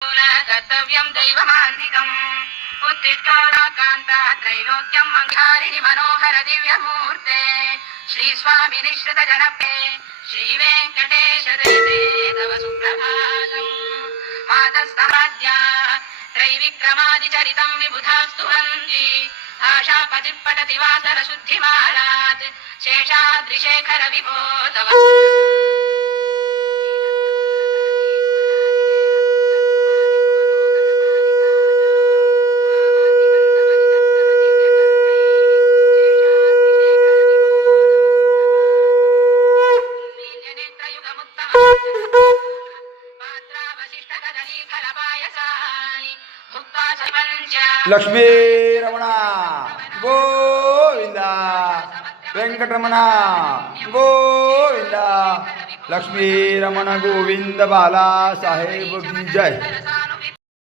कर्तव्यं दैवमान्तिकम् उत्तिष्ठोराकान्ता त्रैलोक्यम् अङ्गारिणि मनोहर दिव्यमूर्ते श्रीस्वामि निःश्रित जनपे श्रीवेङ्कटेश देवे तव सुप्रभातम् मातस्तमाद्या त्रैविक्रमादिचरितम् विबुधास्तु वन्ति भाषापतिः पठति वासर शुद्धिमालात् शेषाद्रिशेखर विभो तव लक्ष्मी रमणा गोविंदा वेंकटरमणा गोविंदा लक्ष्मी रमण गोविंद बाला साहेब की जय।